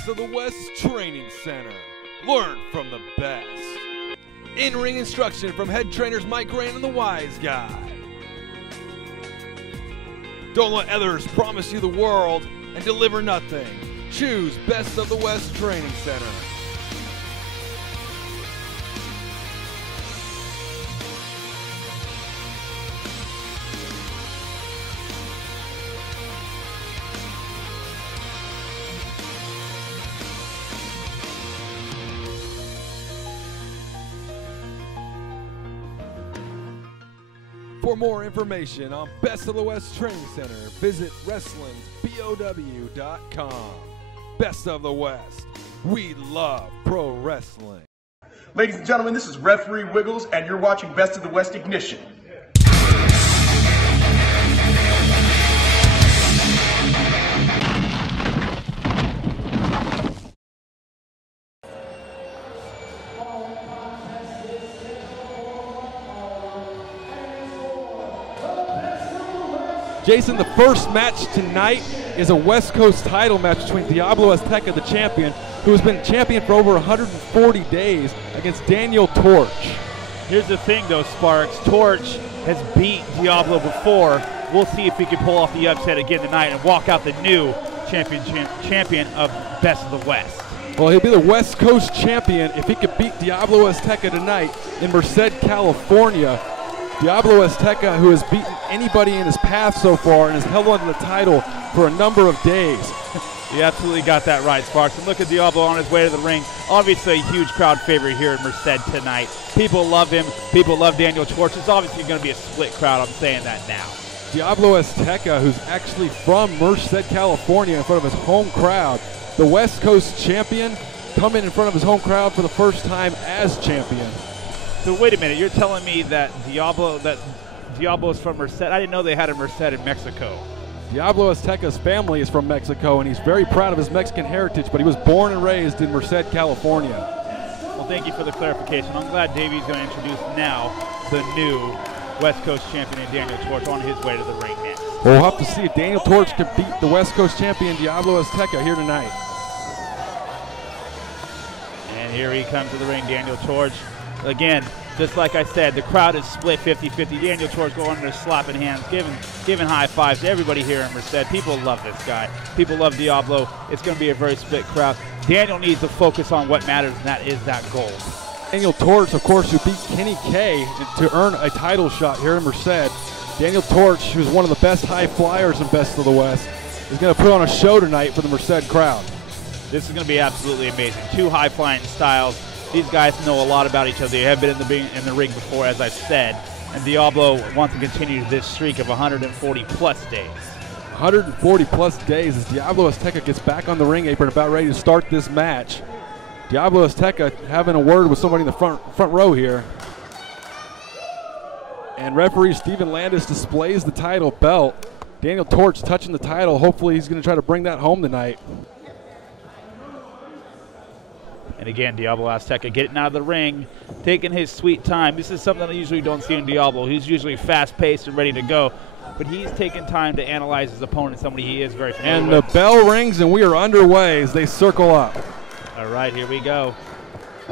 Best of the West Training Center. Learn from the best. In-ring instruction from head trainers Mike Grant and the Wise Guy. Don't let others promise you the world and deliver nothing. Choose Best of the West Training Center. For more information on Best of the West Training Center, visit WrestlingBOW.com. Best of the West. We love pro wrestling. Ladies and gentlemen, this is Referee Wiggles, and you're watching Best of the West Ignition. Jason, the first match tonight is a West Coast title match between Diablo Azteca, the champion, who has been champion for over 140 days, against Daniel Torch. Here's the thing, though, Sparks. Torch has beat Diablo before. We'll see if he can pull off the upset again tonight and walk out the new champion of Best of the West. Well, he'll be the West Coast champion if he could beat Diablo Azteca tonight in Merced, California. Diablo Azteca, who has beaten anybody in his path so far and has held on to the title for a number of days. You absolutely got that right, Sparks. And look at Diablo on his way to the ring. Obviously a huge crowd favorite here in Merced tonight. People love him. People love Daniel Torch. It's obviously going to be a split crowd. I'm saying that now. Diablo Azteca, who's actually from Merced, California, in front of his home crowd. The West Coast champion coming in front of his home crowd for the first time as champion. So wait a minute, you're telling me that Diablo is from Merced? I didn't know they had a Merced in Mexico. Diablo Azteca's family is from Mexico, and he's very proud of his Mexican heritage, but he was born and raised in Merced, California. Well, thank you for the clarification. I'm glad Davey's going to introduce now the new West Coast champion, Daniel Torch, on his way to the ring next. We'll have to see if Daniel Torch can beat the West Coast champion, Diablo Azteca, here tonight. And here he comes to the ring, Daniel Torch. Again, just like I said, the crowd is split 50-50. Daniel Torch going there slapping hands, giving high fives to everybody here in Merced. People love this guy. People love Diablo. It's going to be a very split crowd. Daniel needs to focus on what matters, and that is that gold. Daniel Torch, of course, who beat Kenny K to earn a title shot here in Merced. Daniel Torch, who's one of the best high flyers in Best of the West, is going to put on a show tonight for the Merced crowd. This is going to be absolutely amazing. Two high-flying styles. These guys know a lot about each other. They have been in the ring before, as I've said. And Diablo wants to continue this streak of 140-plus days. 140-plus days as Diablo Azteca gets back on the ring apron, about ready to start this match. Diablo Azteca having a word with somebody in the front row here. And referee Steven Landis displays the title belt. Daniel Torch touching the title. Hopefully he's going to try to bring that home tonight. And again, Diablo Azteca getting out of the ring, taking his sweet time. This is something I usually don't see in Diablo. He's usually fast-paced and ready to go. But he's taking time to analyze his opponent, somebody he is very familiar with. And the bell rings, and we are underway as they circle up. All right, here we go.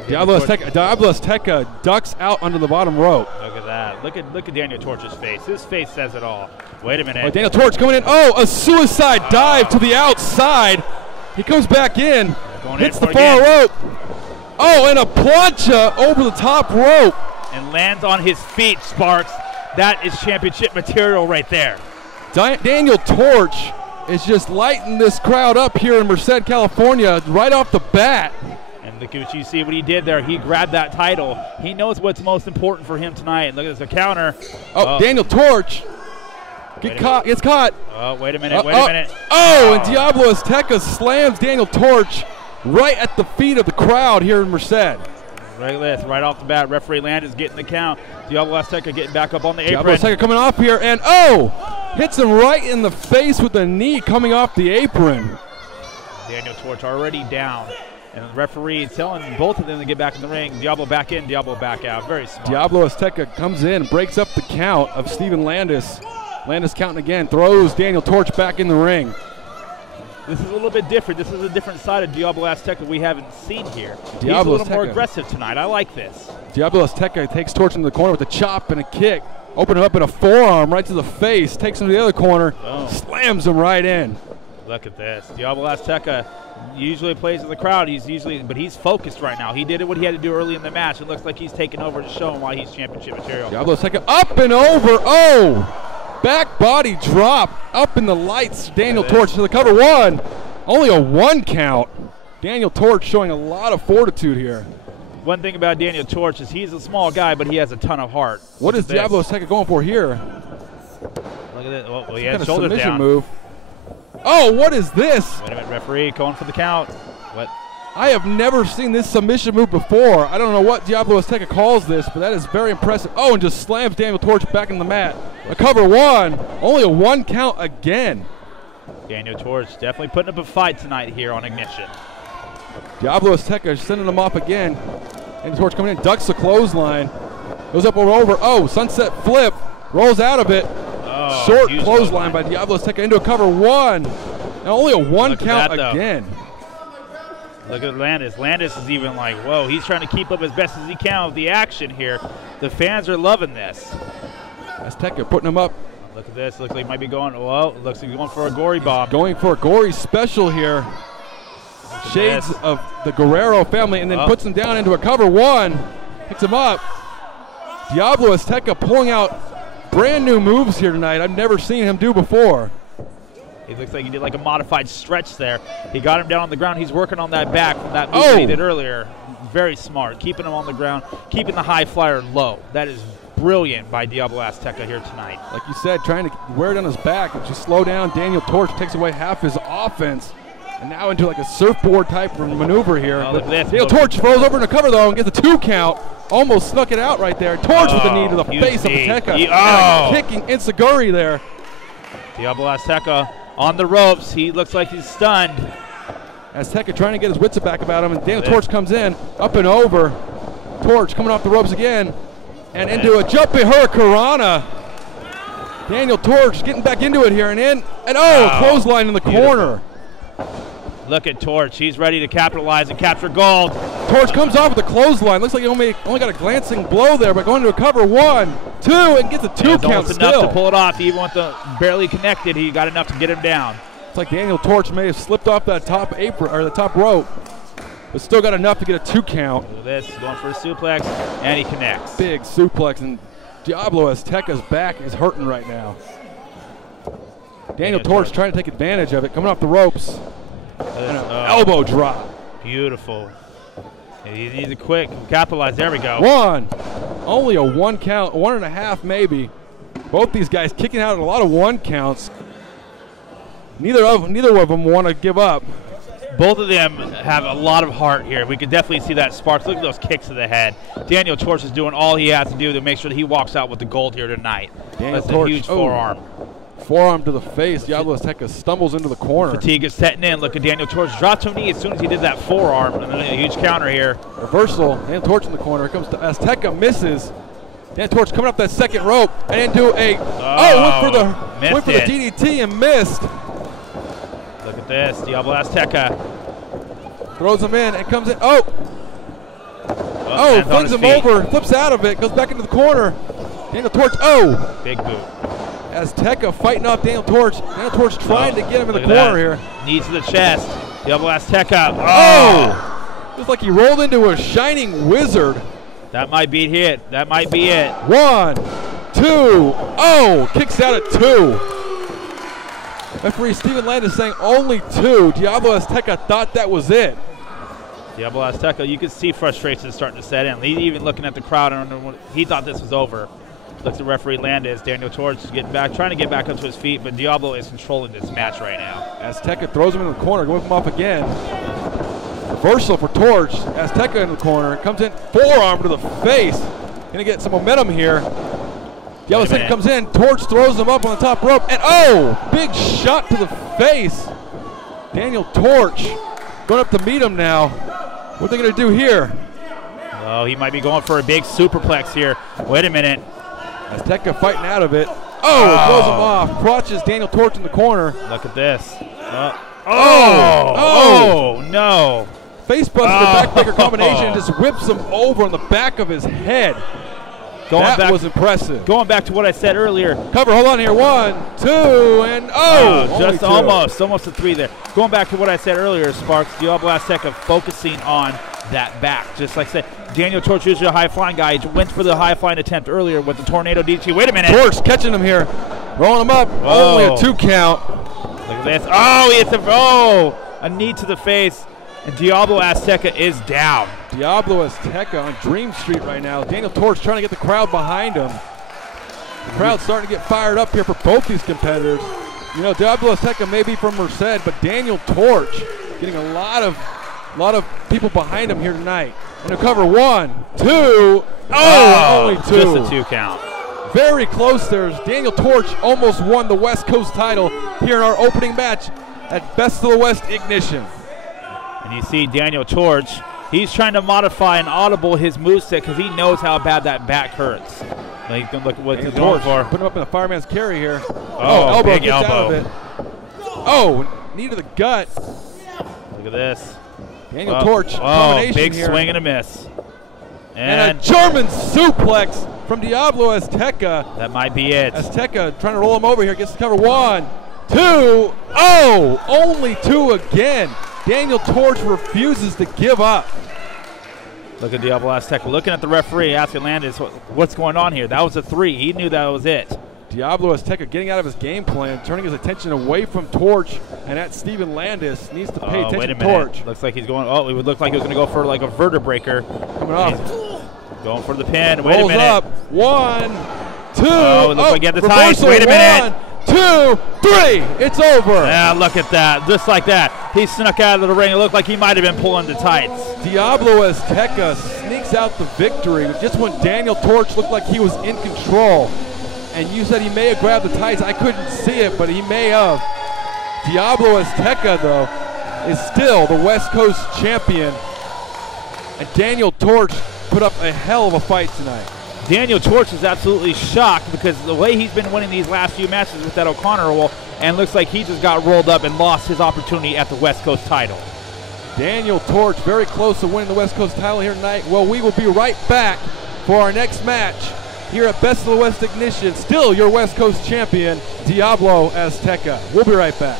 Diablo Azteca ducks out under the bottom rope. Look at that. Look at Daniel Torch's face. His face says it all. Wait a minute. Oh, Daniel Torch coming in. Oh, a suicide dive to the outside. He comes back in. Hits the far rope. Oh, and a plancha over the top rope. And lands on his feet, Sparks. That is championship material right there. Daniel Torch is just lighting this crowd up here in Merced, California, right off the bat. And look at you see what he did there. He grabbed that title. He knows what's most important for him tonight. Look at this, a counter. Oh, Daniel Torch gets caught. Oh, wait a minute, wait a minute. Oh, and Diablo Azteca slams Daniel Torch right at the feet of the crowd here in Merced. Right off the bat, referee Landis getting the count. Diablo Azteca getting back up on the apron. Diablo Azteca coming off here, and hits him right in the face with the knee coming off the apron. Daniel Torch already down. And the referee is telling both of them to get back in the ring. Diablo back in, Diablo back out. Very smart. Diablo Azteca comes in, breaks up the count of Steven Landis. Landis counting again, throws Daniel Torch back in the ring. This is a little bit different. This is a different side of Diablo Azteca we haven't seen here. He's a Diablo little more Azteca. aggressive tonight. I like this. Diablo Azteca takes Torch into the corner with a chop and a kick. Open him up in a forearm right to the face. Takes him to the other corner. Oh. Slams him right in. Look at this. Diablo Azteca usually plays in the crowd. But he's focused right now. He did what he had to do early in the match. It looks like he's taking over to show him why he's championship material. Diablo Azteca up and over. Oh! Back body drop up in the lights. Daniel Torch to the cover. One. Only a 1 count. Daniel Torch showing a lot of fortitude here. One thing about Daniel Torch is he's a small guy, but he has a ton of heart. What is Diablo Azteca going for here? Look at it. Oh, he Kind has of shoulders submission down. move. Oh, what is this? Wait a minute, referee going for the count. What? I have never seen this submission move before. I don't know what Diablo Azteca calls this, but that is very impressive. Oh, and just slams Daniel Torch back in the mat. A cover 1. Only a 1 count again. Daniel Torch definitely putting up a fight tonight here on Ignition. Diablo Azteca sending him off again. Daniel Torch coming in, ducks the clothesline. Goes up over. Oh, sunset flip. Rolls out of it. Oh, Short huge clothesline by Diablo Azteca into a cover 1. And only a 1 Look at count that, again. Look at Landis. Landis is even like, whoa, he's trying to keep up as best as he can with the action here. The fans are loving this. Azteca putting him up. Look at this. Looks like he might be going, whoa, looks like he's going for a gory bomb. Going for a gory special here. Shades this. of the Guerrero family, and then puts him down into a cover 1. Picks him up. Diablo Azteca pulling out brand new moves here tonight. I've never seen him do before. He looks like he did like a modified stretch there. He got him down on the ground. He's working on that back from that move that he did earlier. Very smart, keeping him on the ground, keeping the high flyer low. That is brilliant by Diablo Azteca here tonight. Like you said, trying to wear it on his back. If you slow down, Daniel Torch takes away half his offense. And now into like a surfboard type of maneuver here. Oh, look at this. Daniel Torch throws over in the cover though and gets a 2 count. Almost snuck it out right there. Torch with the knee to the face of Azteca. And a kicking Enziguri there. Diablo Azteca on the ropes. He looks like he's stunned. Azteca trying to get his wits back about him, and Daniel Torch comes in, up and over. Torch coming off the ropes again, and into a jumping Hurricanrana. Daniel Torch getting back into it here, and in, and clothesline in the corner. Look at Torch. He's ready to capitalize and capture gold. Torch comes off with a clothesline. Looks like he only got a glancing blow there, but going to a cover 1, 2, and gets a 2 count still. Enough to pull it off. Even with the barely connected, he got enough to get him down. It's like Daniel Torch may have slipped off that top apron or the top rope, but still got enough to get a 2 count. Look at this, going for a suplex, and he connects. Big suplex, and Diablo Azteca's back is hurting right now. Daniel Torch trying to take advantage of it, coming off the ropes. And an elbow drop. Beautiful. He needs it quick. Capitalize. There we go. 1. Only a 1 count, 1.5 maybe. Both these guys kicking out a lot of 1 counts. Neither of them want to give up. Both of them have a lot of heart here. We could definitely see that spark. Look at those kicks to the head. Daniel Torch is doing all he has to do to make sure that he walks out with the gold here tonight. Daniel That's Torch, a huge forearm. Forearm to the face. Diablo Azteca stumbles into the corner. Fatigue is setting in. Look at Daniel Torch drop to a knee as soon as he did that forearm. And then a huge counter here. Reversal. Daniel Torch in the corner. Here comes Azteca, misses. Daniel Torch coming up that second rope and into a went for the DDT and missed. Look at this. Diablo Azteca throws him in and comes in. Flings him over, flips out of it, goes back into the corner. Daniel Torch. Big boot. Azteca fighting off Daniel Torch. Daniel Torch trying to get him in the corner here. Knee to the chest. Diablo Azteca. Just like he rolled into a shining wizard. That might be it. That might be it. 1, 2. Kicks out at 2. Referee Steven Landis saying only 2. Diablo Azteca thought that was it. Diablo Azteca, you could see frustration starting to set in. He even looking at the crowd, and he thought this was over. Looks at referee Landis. Daniel Torch getting back, trying to get back up to his feet, but Diablo is controlling this match right now. Azteca throws him in the corner, going him off again. Reversal for Torch. Azteca in the corner. Comes in, forearm to the face. Gonna get some momentum here. Diablo Azteca comes in. Torch throws him up on the top rope. And big shot to the face. Daniel Torch going up to meet him now. What are they gonna do here? Oh, he might be going for a big superplex here. Wait a minute. Azteca fighting out of it. Throws him off. Crotches Daniel Torch in the corner. Look at this. Oh, no. Facebuster backbreaker combination just whips him over on the back of his head. That was impressive. Going back to what I said earlier. Cover, hold on here. 1, 2, and just almost a 3 there. Going back to what I said earlier, Sparks, Diablo Azteca focusing on that back. Just like I said, Daniel Torch, usually a high-flying guy, he went for the high-flying attempt earlier with the Tornado DT. Wait a minute. Torch catching him here. Rolling him up. Only a 2 count. Look at this. Oh, he hits a knee to the face. And Diablo Azteca is down. Diablo Azteca on Dream Street right now. Daniel Torch trying to get the crowd behind him. The crowd's starting to get fired up here for both these competitors. You know, Diablo Azteca may be from Merced, but Daniel Torch getting a lot of people behind him here tonight. And to cover 1, 2, only 2. Just a 2 count. Very close there. Daniel Torch almost won the West Coast title here in our opening match at Best of the West Ignition. And you see Daniel Torch, he's trying to modify and audible his moveset because he knows how bad that back hurts. He's going to look at what he's going for. Put him up in the fireman's carry here. Elbow, big gets elbow. Out of it. Knee to the gut. Look at this. Daniel Torch, combination big here. Swing and a miss. And a German suplex from Diablo Azteca. That might be it. Azteca trying to roll him over here. Gets to cover 1, 2. Only 2 again. Daniel Torch refuses to give up. Look at Diablo Azteca looking at the referee, asking Landis what's going on here. That was a 3. He knew that was it. Diablo Azteca getting out of his game plan, turning his attention away from Torch, and at Steven Landis. Needs to pay attention to Torch. Looks like he's going, it would look like he was going to go for like a vertebraker. Coming off. Going for the pin. Wait Rolls a minute. Up. 1, 2. It looks like he had the tights. Wait a minute. 1, 2, 3. It's over. Yeah, look at that. Just like that. He snuck out of the ring. It looked like he might have been pulling the tights. Diablo Azteca sneaks out the victory just when Daniel Torch looked like he was in control. And you said he may have grabbed the tights. I couldn't see it, but he may have. Diablo Azteca, though, is still the West Coast champion. And Daniel Torch put up a hell of a fight tonight. Daniel Torch is absolutely shocked because the way he's been winning these last few matches with that O'Connor roll, and looks like he just got rolled up and lost his opportunity at the West Coast title. Daniel Torch very close to winning the West Coast title here tonight. Well, we will be right back for our next match here at Best of the West Ignition. Still your West Coast champion, Diablo Azteca. We'll be right back.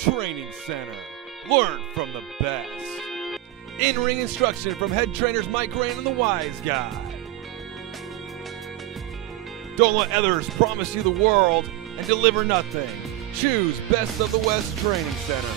Training Center. Learn from the best. In-ring instruction from head trainers Mike Rain and the Wise Guy. Don't let others promise you the world and deliver nothing. Choose Best of the West Training Center.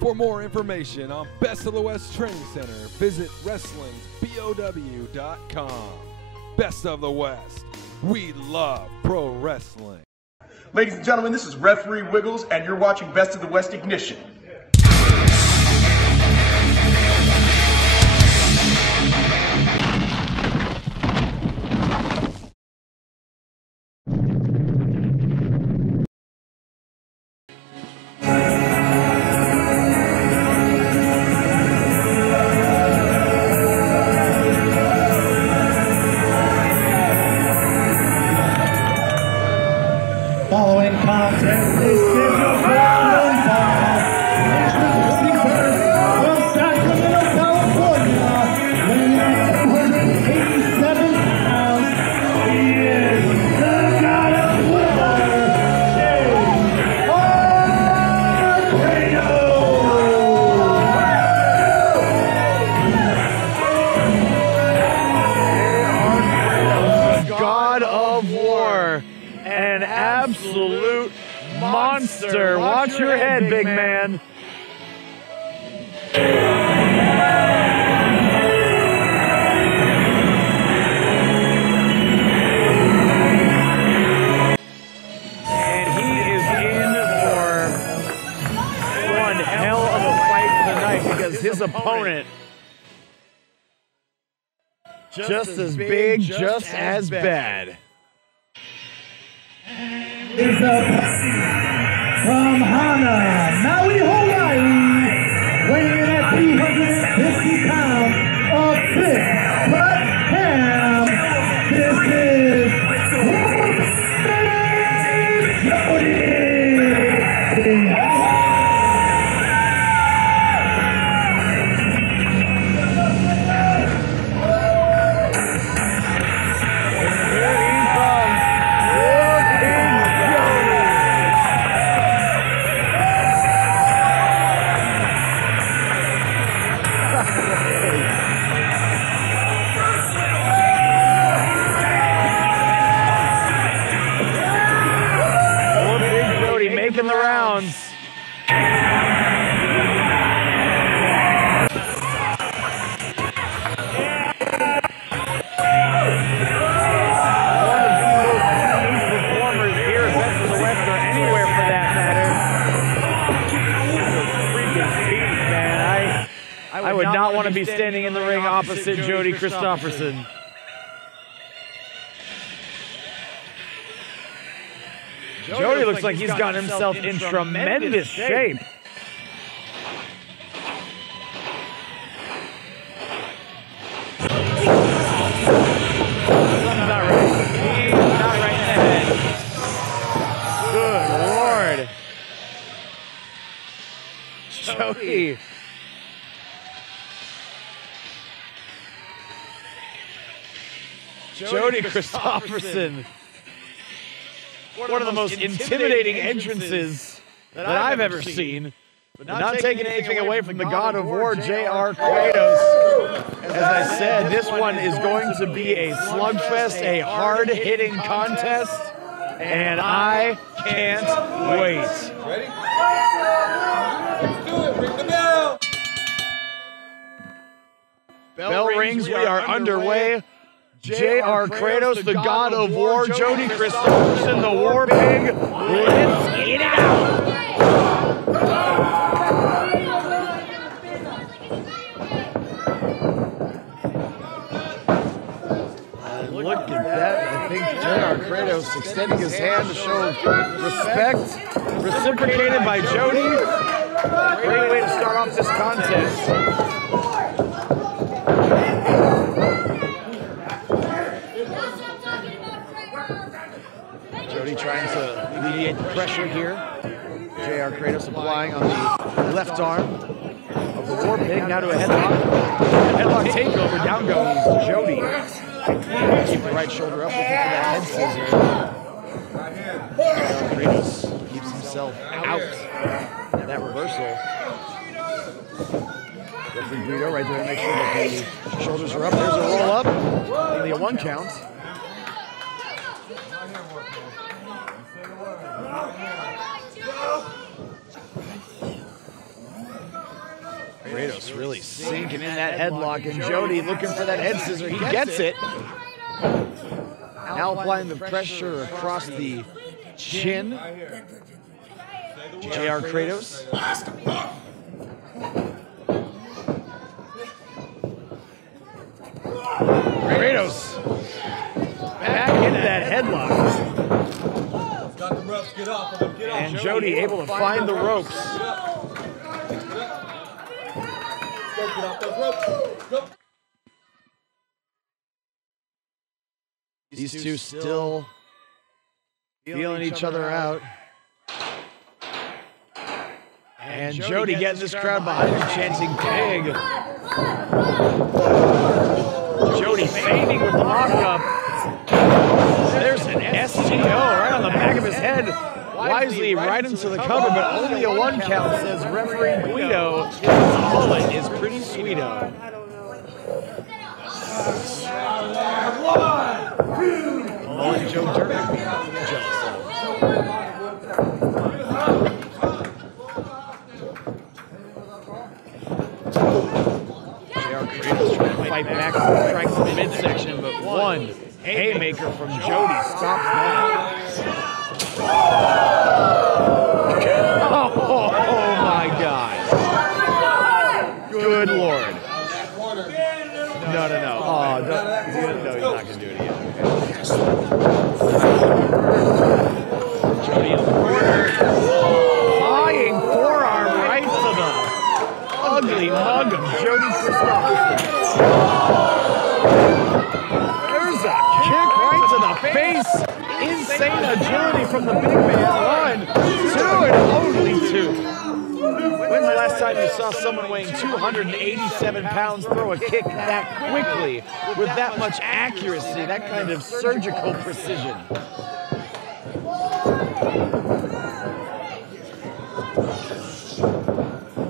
For more information on Best of the West Training Center, visit WrestlingBOW.com. Best of the West. We love pro wrestling. Ladies and gentlemen, this is Referee Wiggles, and you're watching Best of the West Ignition. Following contest is scheduled for one fall. Introducing first from Sacramento, California, weighing at 287 pounds, he is the God of War, The God of War. An absolute monster. Watch your head, big man. And he is in for one hell of a fight tonight because his opponent, just as big, just as bad. is from Hana, Maui, Hawaii, weighing at 250 pounds of thick butt ham. This is Jody. Making the rounds. Performers here at Best of the West or anywhere for that matter. Freaking beast, man. I would not want to be standing in the ring opposite Jody Christopherson. Jody looks like he's gotten himself in tremendous shape. Something's not right. He's not right in the head. Good Lord. Jody Christopherson. One of the most intimidating entrances that I've ever seen. But not taking anything away from the God of War, J.R. Kratos. As I said, this one is going to be a slugfest, a hard-hitting contest, and I can't wait. Ready? Let's do it. Ring the bell. Bell rings. We are underway. J.R. Kratos, the God of War, Jody Christopherson, the War Pig. Let's get it out. Look at that. I think J.R. Kratos extending his hand to show respect, reciprocated by Jody. Great way to start off this contest. Jody trying to alleviate the pressure here. J.R. Kratos applying on the left arm. of the War Pig. Now to a headlock. Headlock takeover. Down goes Jody. Keep the right shoulder up, looking for that head scissor. Kratos keeps himself out. That reversal. Referee Guido right there to make sure that the shoulders are up. There's a roll up. Only a 1 count. Kratos really sinking in that headlock, and Jody looking for that head scissor. He gets it. Now applying the pressure across the chin. JR Kratos. Kratos back into that headlock. And Jody able to find the ropes. These two still feeling each other out. And Jody getting this crowd behind him, chanting pig. Jody feigning with the lockup. There's an STO right on the back of his head. Wisely right into the cover, but only a 1 count, says referee Guido. His mullet is pretty sweeto. Mullet Joe Dirt. JR Kratos trying to fight back from the strikes in the midsection, but one haymaker from Jody stops that. Oh my God. Good Lord. No. Oh, no, he's not going to do it again. Jody in the corner. Flying forearm right to the ugly mug of Jody Christopherson. There's a kick right to the face. Insane agility from the big man. 1, 2, and only 2. When's the last time you saw someone weighing 287 pounds throw a kick that quickly with that much accuracy, that kind of surgical precision?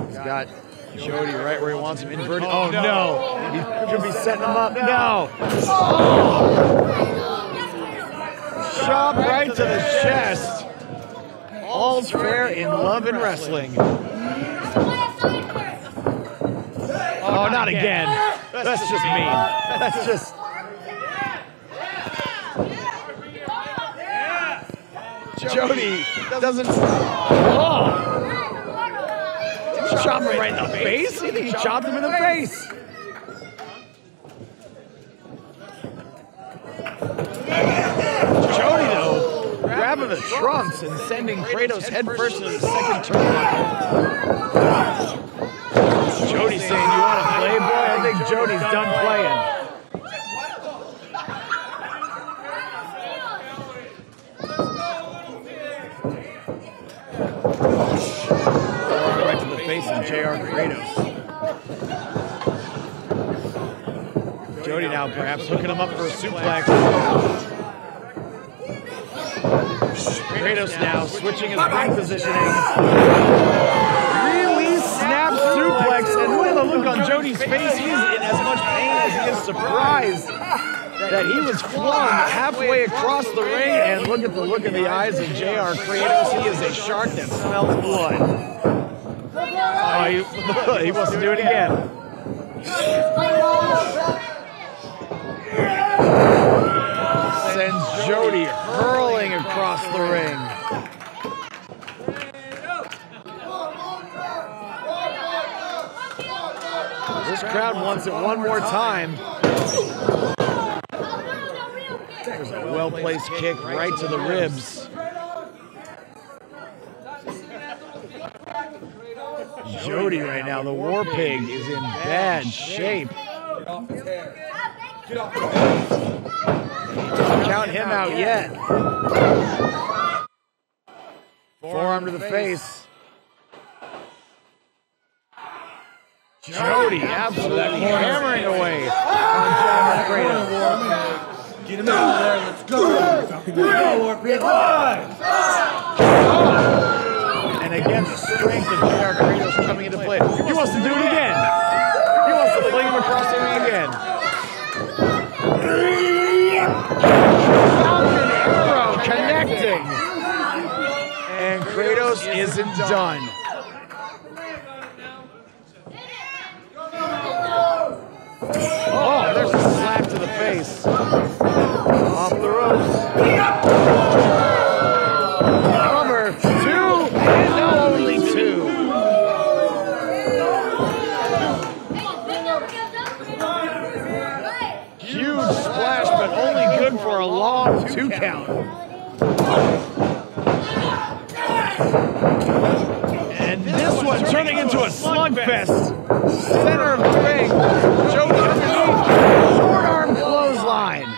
He's got Jody right where he wants him, inverted. Oh no! He could be setting him up. No! Chop right to the chest. All's fair in love and wrestling. Oh, not again. That's just mean. That's just... Jody doesn't... Oh! Did he chop him right in the face? You think he chopped him in the face? Jody, though, grabbing the trunks and sending Kratos headfirst into the second turnbuckle. Jody saying, you want to play, boy? I think Jody's done playing. Right to the face of JR Kratos. Jody now perhaps hooking him up for a suplex. Kratos now switching his ring positioning. Really snap suplex, and look at the look on Jody's face. He's in as much pain as he is surprised that he was flung halfway across the ring, and look at the look in the eyes of JR Kratos. He is a shark that smells blood. Oh, he wants to do it again. Sends Jody hurling across the ring. This crowd wants it one more time. There's a well-placed kick right to the ribs. Jody right now, the War Pig, is in bad shape. Don't count him out yet. Forearm to the face. Jody absolutely hammering away on John Kratos. Get him out there. Let's go. And again, the strength of JR Kratos coming into play. He wants to do it again. He wants to fling him across the ring again. Falcon Arrow connecting. And Kratos isn't done. Oh, there's a slap to the face. Off the ropes. Cover, 2, and only 2. Huge splash, but only good for a long 2 count. And this one turning into a slugfest. Center of the ring. Jody underneath. Short arm clothesline.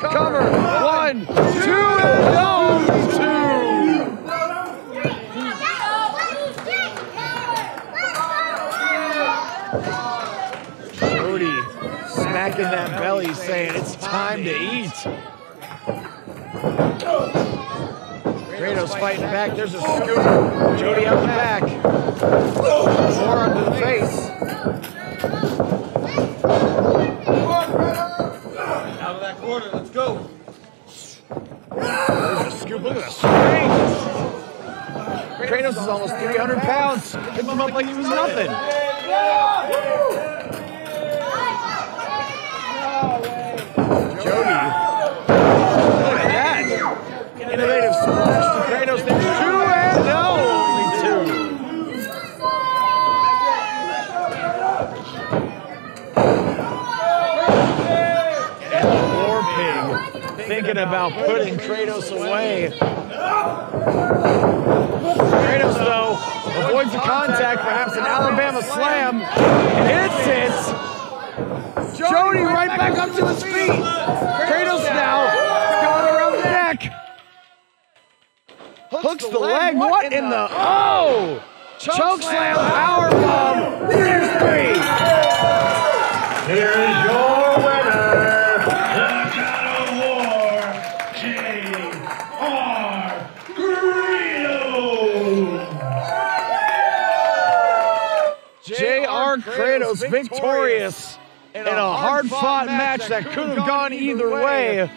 Cover. 1, 2, and only 2. Jody smacking that belly, saying it's time to eat. Kratos fighting back. There's a scoop. Jody out the back. Forearm to the face. Out of that corner. Let's go. There's a scoop. Look at the strength. Kratos is almost 300 pounds. Picked him up like he was nothing. Jody. Look at that. Innovative splash to Kratos. There's 2 and only 2. And the War Pig thinking about putting Kratos away. Kratos, though, avoids the contact, perhaps an Alabama slam. Hits it. Jody right back up to his feet. Kratos now got around the neck. Hooks the leg. What in the? Oh! Choke slam, power bomb. There's 3. Here is your winner, the God of War, J.R. Kratos. JR Kratos victorious in a hard-fought match that could have gone either way.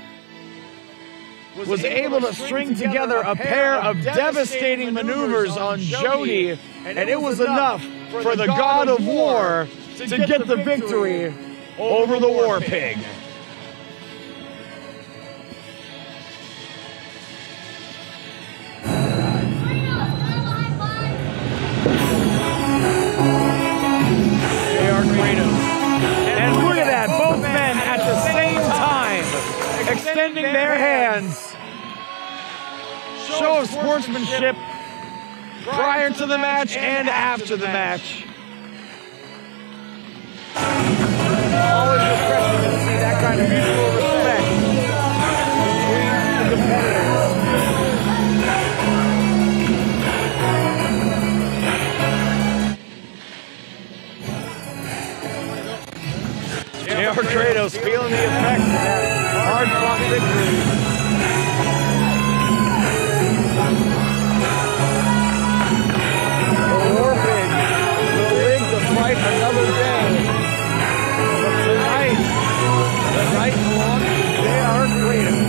Was able to string together a pair of devastating maneuvers on Jody, and it was enough for the God of War to get the victory over the War Pig. JR Kratos. And look at that, both men at the same time extending their hands. Show of sportsmanship prior to the match and after the match. Always refreshing to see that kind of mutual respect between the competitors. JR Kratos feeling the effects of that hard-fought victory. War Pig will live to fight another day. But tonight, the night belongs to JR Kratos.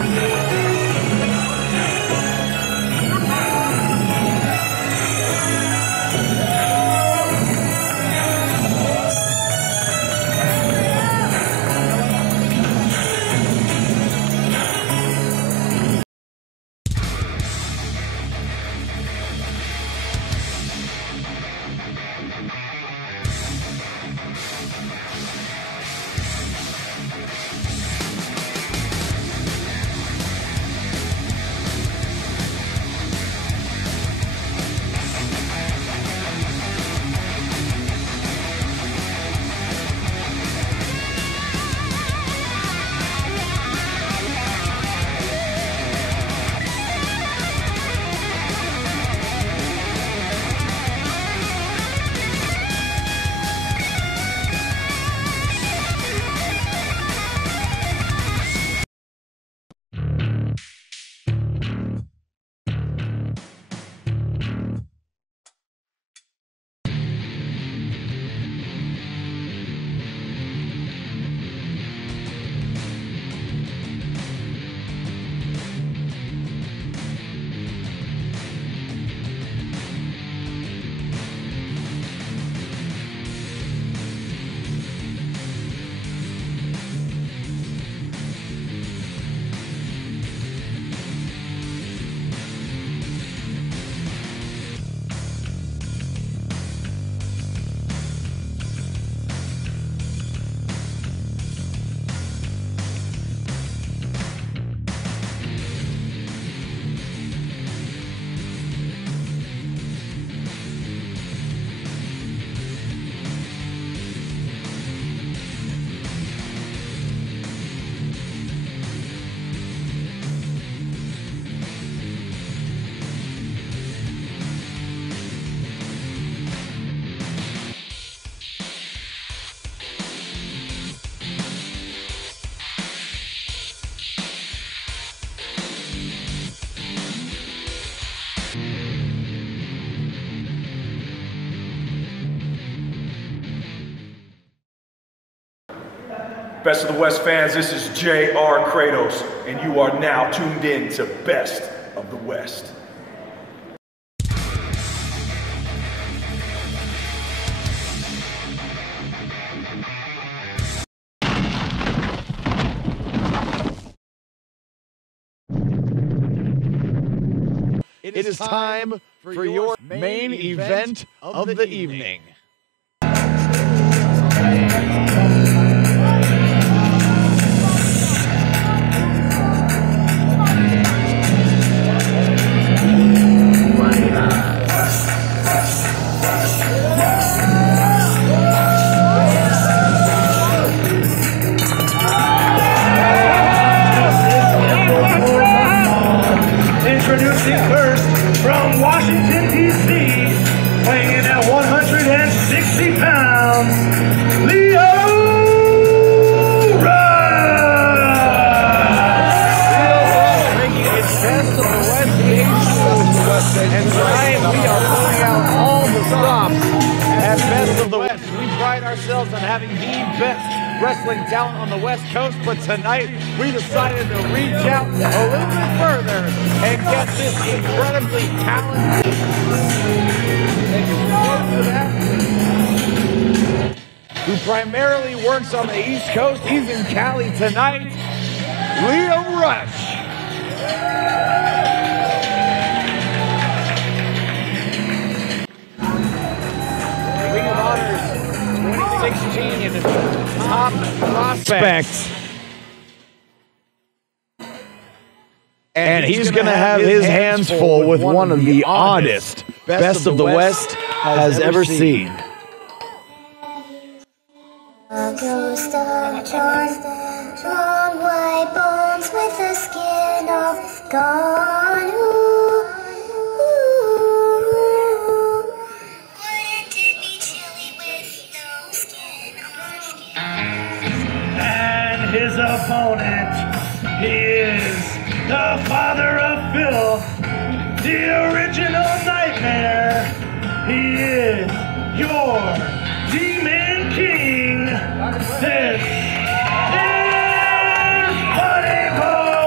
Best of the West fans, this is J.R. Kratos, and you are now tuned in to Best of the West. It is time for your main event of the evening. Introducing first from Washington, D.C., weighing in at 160 pounds, Lio Rush! Making it Best of the West Nation. And tonight we are pulling out all the stops at Best of the West. We pride ourselves on having the best wrestling talent on the West Coast, but tonight we decided to reach out a little bit further and get this incredibly talented who primarily works on the East Coast. He's in Cali tonight, Lio Rush. Ring of Honor's 2016 top prospects. And he's going to have his hands full with one of the oddest Best of the West has ever seen. A ghost of John, long white bones with the skin of gone. Wouldn't it be chilly with no skin on skin? And his opponent, he is the father of filth, the original nightmare. He is your Demon King. This is Funny Bones!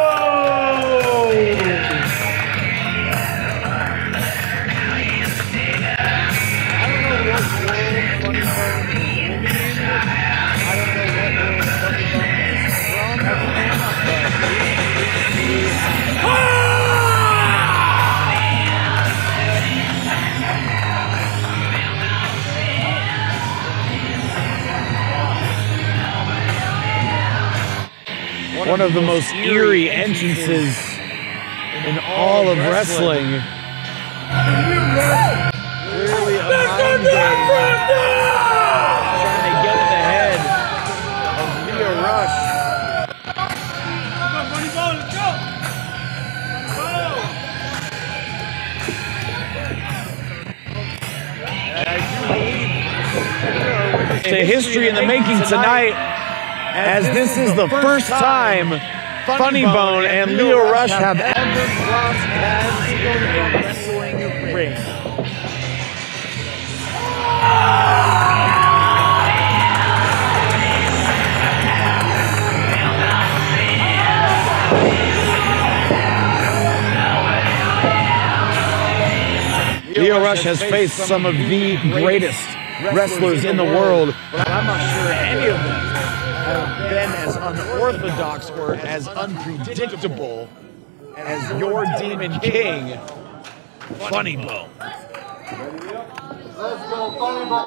One of the most eerie entrances in all of wrestling. Clearly a mind game trying to get in the head of Lio Rush. To history in the making tonight, as this is the first time Funny Bone and Lio Rush have ever crossed paths in a wrestling ring. Lio Rush has faced some of the greatest wrestlers in the world, but I'm not sure any of them have been as unorthodox or as unpredictable as your Demon King, Funny Bone. Let's go, Funny Bone.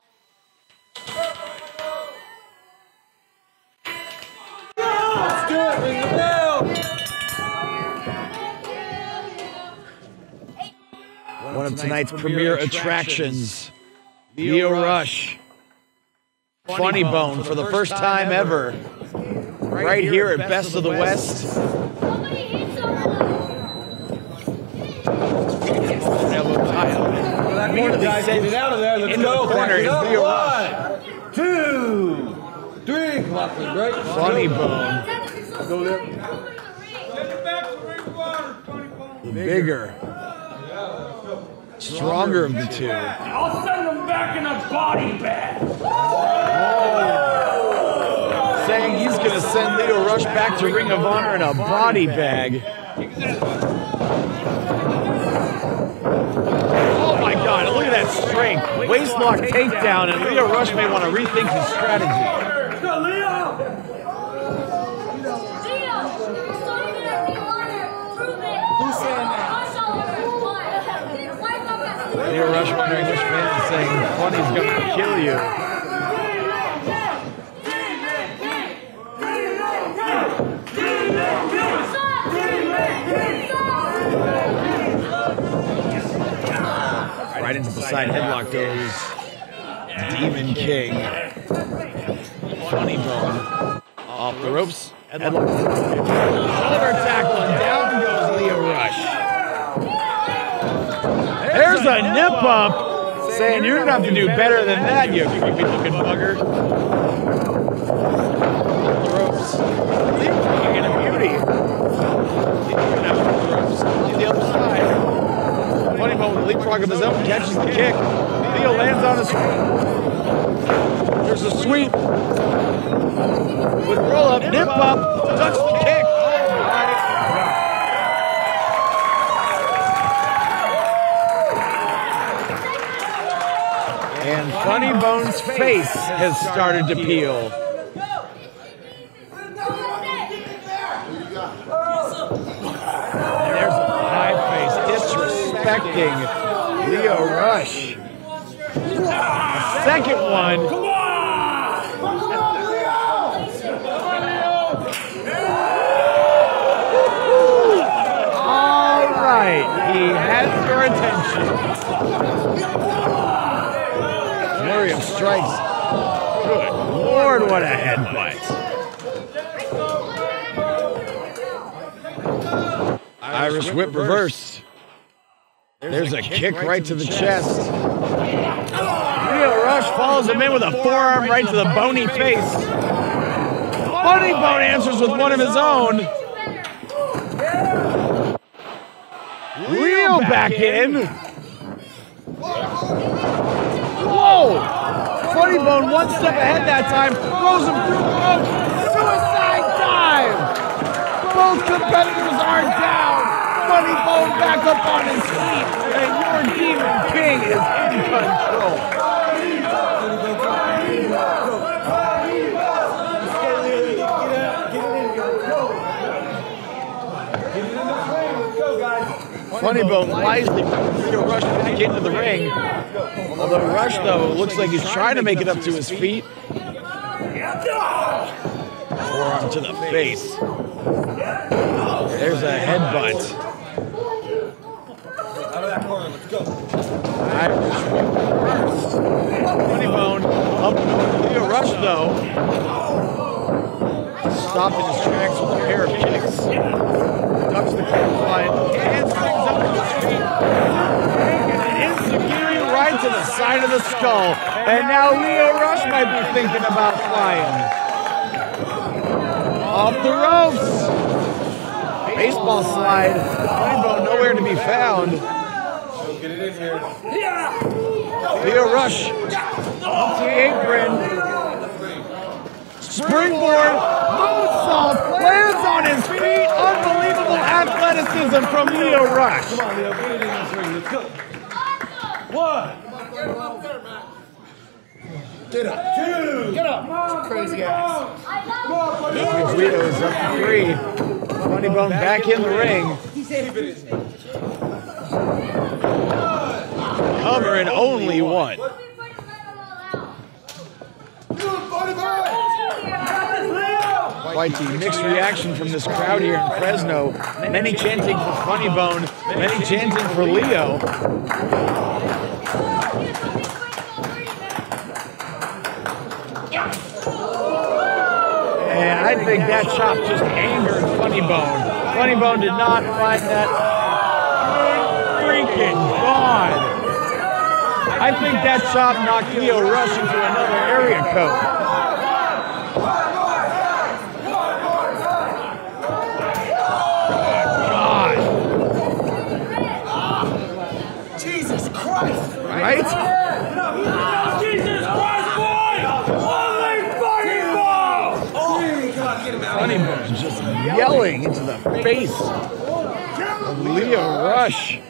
Let's do it, ring the bell. One of tonight's premier attractions, Lio Rush, Funny Bone for the first time ever, right here at Best of the West. Get out of there. Let's go. Corner is Lio Rush. 1, 2, 3. Come on, great. Funny Bone. Go there. Bigger, stronger of the two. I'll send them back in a body bag. Saying he's going to send Lio Rush back to Ring of Honor in a body bag. Oh my God, look at that strength. Waistlock takedown, and Lio Rush may want to rethink his strategy. Lio Rush wondering which man is saying Funny's going to kill you. Right into the side headlock goes Demon King. Funny Bone off the ropes. Headlock. Shoulder tackle, and down goes Lio Rush. There's a nip bump, saying you're going to have to do better than that, you creepy-looking bugger. Off the ropes. Leapfrogging a beauty. Leapfrogging out the ropes. To the other side. Funny Bone with a leapfrog of his own, catches the kick. Lio lands on his feet. There's a sweep. With roll-up, nip bump, touch the kick. And Funny Bone's face has started to peel. There's a high face disrespecting Lio Rush. The second one. All right, he has your attention. Flurry of strikes. Good Lord, what a headbutt. Irish whip reverse. There's a kick right to the chest. Lio Rush follows him in with a forearm right to the bony face. Funny Bone answers with one of his own. Lio back in. Whoa! Funny Bone one step ahead that time. Throws him through the ropes. Suicide dive! Both competitors are down. Funny Bone back up on his feet. And your Demon King is in control. Funny Bone wisely puts Lio Rush back into the ring. Although Rush, though, looks like he's trying to make it up to his feet. Forearm to the face. There's a headbutt. Irish whip reverse. Funny Bone up Lio Rush, though. Stopped in his tracks with a pair of kicks. Ducks the clothesline, and springs up to his feet. And an enziguri right to the side of the skull. And now Lio Rush might be thinking about flying. Off the ropes. Baseball slide. Funny Bone nowhere to be found. Get it in here. Lio Rush up to the apron. Springboard, moonsault, lands on his feet. Unbelievable athleticism from Lio Rush. Come on, Lio, get it in this ring. Let's go. One. Get up. Two. Get up. Crazy ass. Lio is up to 3. Funny Bone back in the ring. Covering only 1. Quite the mixed reaction from this crowd here in Fresno. Many chanting for Funny Bone, many chanting for Lio. And I think that chop just angered Funny Bone. Funny Bone did not find that. Good freaking God. I think that chop knocked Lio Rush into another area code. Jesus Christ. Right? Jesus Christ, boy! Holy fucking balls! pummeling into the face of Lio Rush.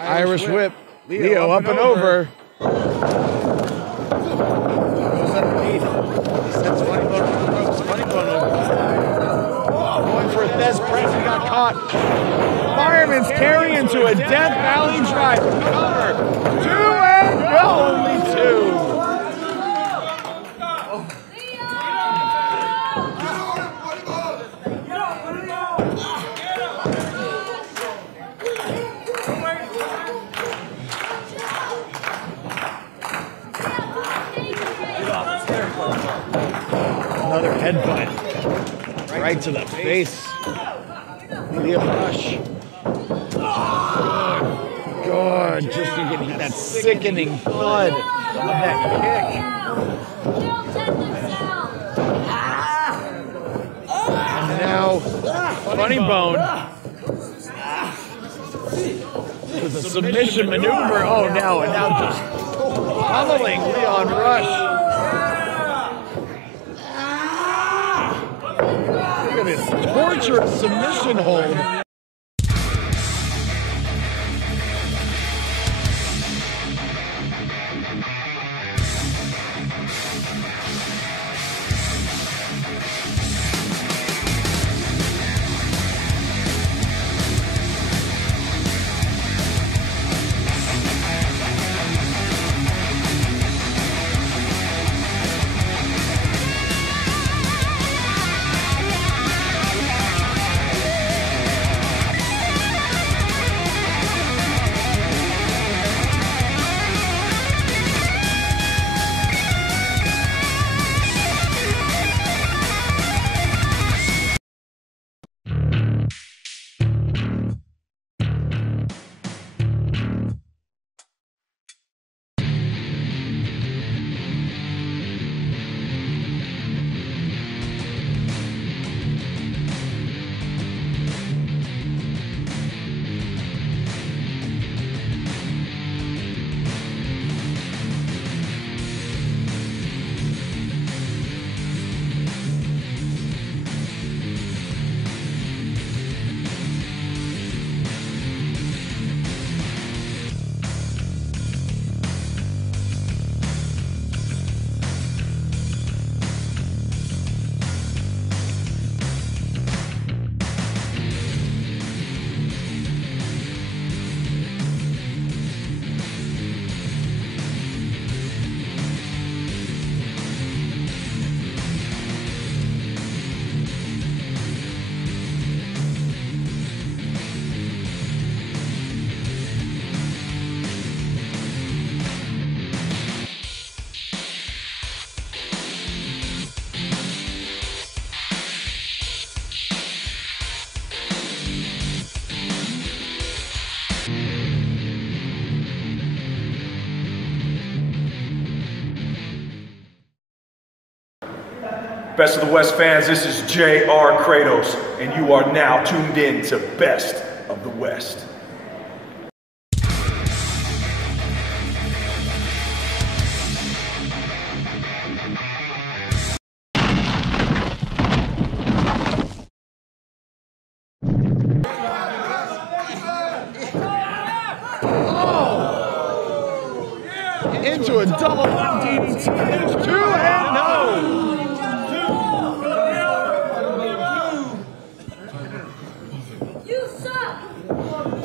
Irish whip. Lio up and over. Goes underneath. He sends Funny Bone to the ropes. Funny Bone going for a Thez press. He got caught. Fireman's carry into a Death Valley drive. Cover. 2 and no, only 2. Another headbutt right to the face. Lio Rush. Good. Just you can get that sickening thud of that kick. And now, Funny Bone with a submission maneuver. Oh, no, and now just pummeling Leon Rush. Look at this torturous submission hold. Best of the West fans, this is J.R. Kratos, and you are now tuned in to Best of the West. Into a double up DDT. 2 and no.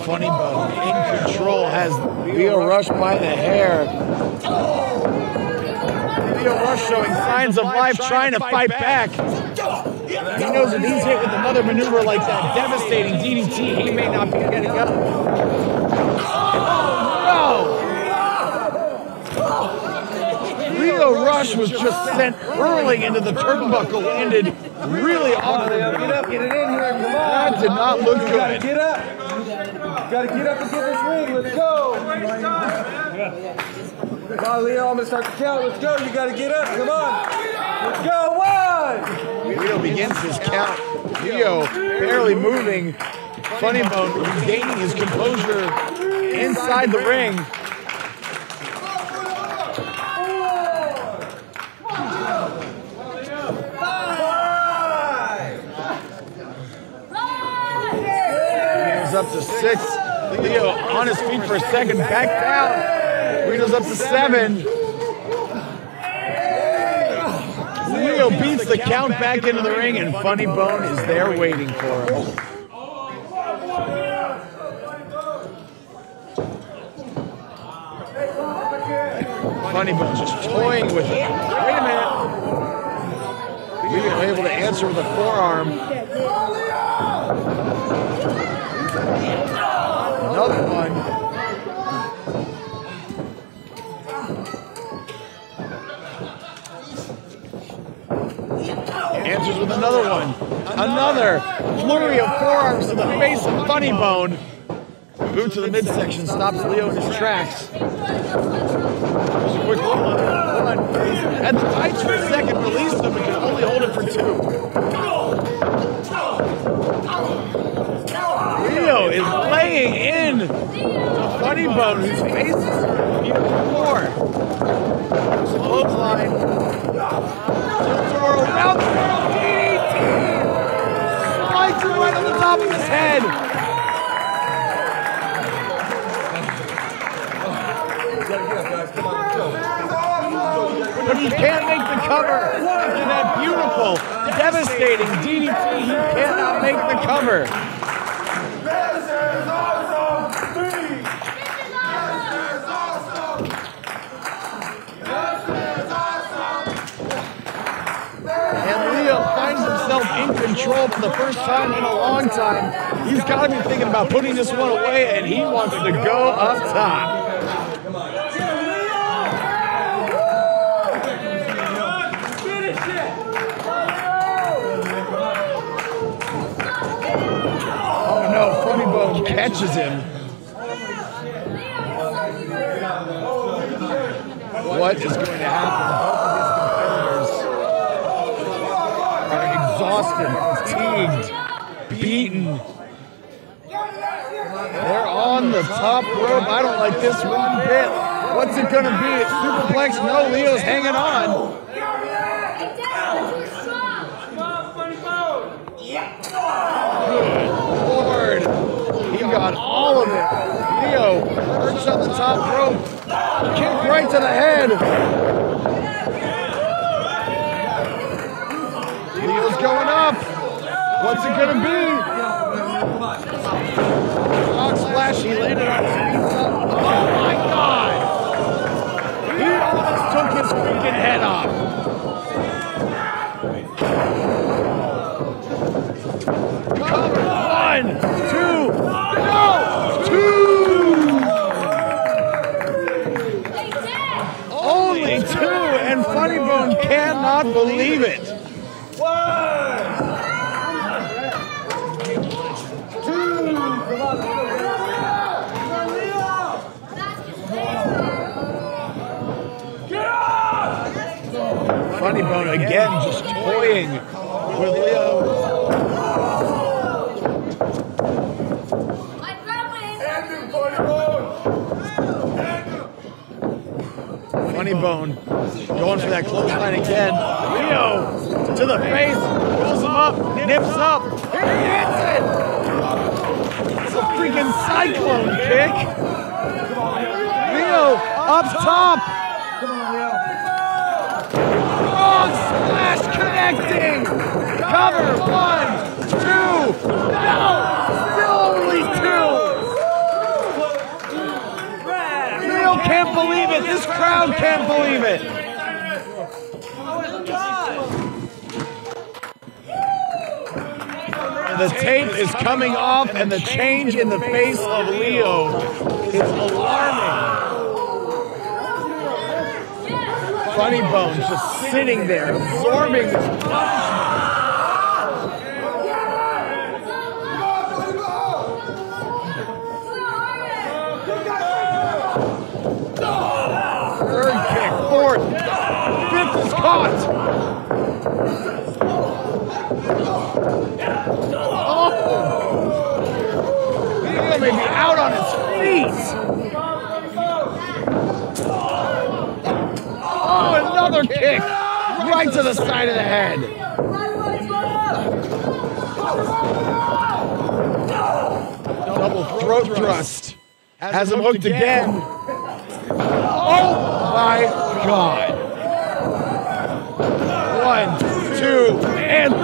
Funny Bone in control, has Lio Rush by the hair. Lio Rush showing signs of life, trying to fight back. He knows if he's hit with another maneuver like that devastating DDT, he may not be getting up. Oh, no! Lio Rush was just sent hurling into the turnbuckle, ended really awkwardly. Get it in here, come on. That did not look good. Get up. Gotta get up and get this ring. Let's go. Come on, Lio. I'm gonna start the count. Let's go. You gotta get up. Come on. Let's go. 1. Lio begins his count. Lio barely moving. Funny Bone regaining his composure inside the ring. up to 6. Leo on his feet for a second, back down. Reno's up to 7. Leo beats the count back into the ring, and Funny Bone is there waiting for him. Funny Bone just toying with it. Wait a minute. Leo able to answer with a forearm. Another one. Answers with another one. Another flurry of forearms to the face of Funny Bone. Boot to the midsection stops Leo in his tracks. There's a quick roll on one. Had the tights for a second, released him, but can only hold it for 2. Leo is laying in to Funny Bone, whose face is even more. Clothesline. Tilt-a-whirl, round twirl, DDT! Slides it right on the top of his head. But he can't make the cover. After that beautiful, devastating DDT, he cannot make the cover. And Leo finds himself in control for the first time in a long time. He's got to be thinking about putting this one away, and he wants to go up top. Catches him. What is going to happen? Both of his competitors are exhausted, fatigued, beaten. They're on the top rope. I don't like this one bit. What's it going to be? Superplex? No, Leo's hanging on. Good Lord. He got all of it. Leo perched on the top rope. Kick right to the head. Leo's going up. What's it going to be? Frog splash. He landed on his feet. Oh my God. He almost took his freaking head off. Cover. 1, 2. No! 2! Only 2, and Funny Bone cannot believe it. 1, 2. Funny Bone again just toying with Leo. Funny Bone going for that clothesline again. Leo to the face, pulls him up, nips up. Here he hits it! It's a freaking cyclone kick. Leo up top. Frog splash connecting. Cover. 1, 2. No! Still only 2. Leo can't believe it. This crowd can't believe it. The tape is coming off, and the change in the face of Leo is alarming. Funny Bone just sitting there, absorbing this punishment. Third kick, fourth, fifth is caught. Oh! Leo may be out on his feet. Oh, another kick right to the side of the head. Double throat thrust. Has him hooked again. Oh my God. 1, 2, and 3.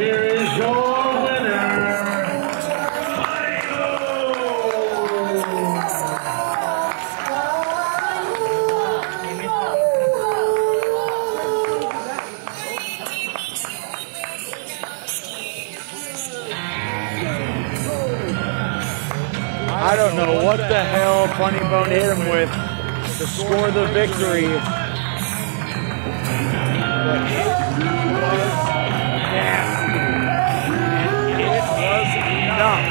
Here is your winner, I don't know what the hell Funny Bone hit him with to score the victory. But it was nasty. And it was enough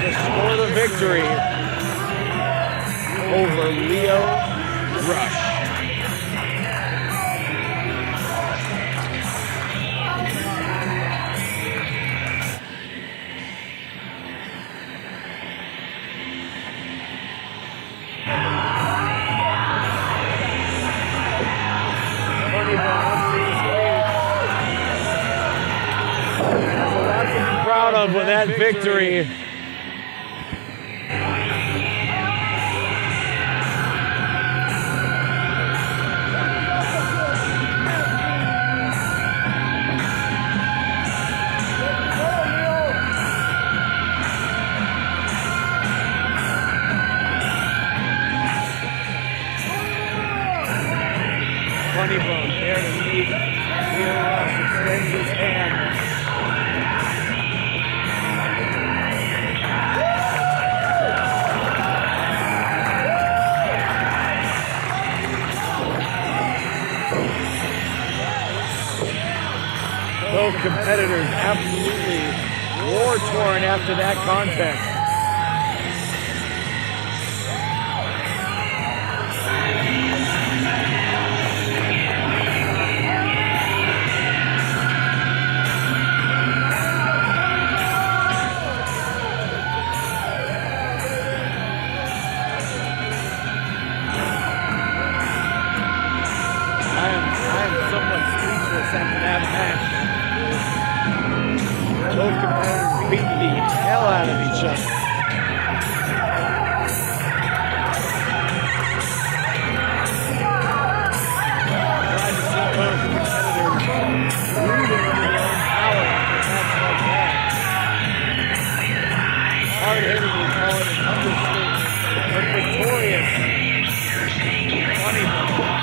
to score the victory over Lio Rush. Proud of with that victory. Funny Bone there to meet Lio Rush, extends his hand. Both competitors absolutely war-torn after that contest. I am somewhat speechless after that match. Both competitors beat the hell out of each other. Glad to see both competitors moving in their own power after a match like that. Hard-hitting, we call it an understatement, but victorious. Funny Bone.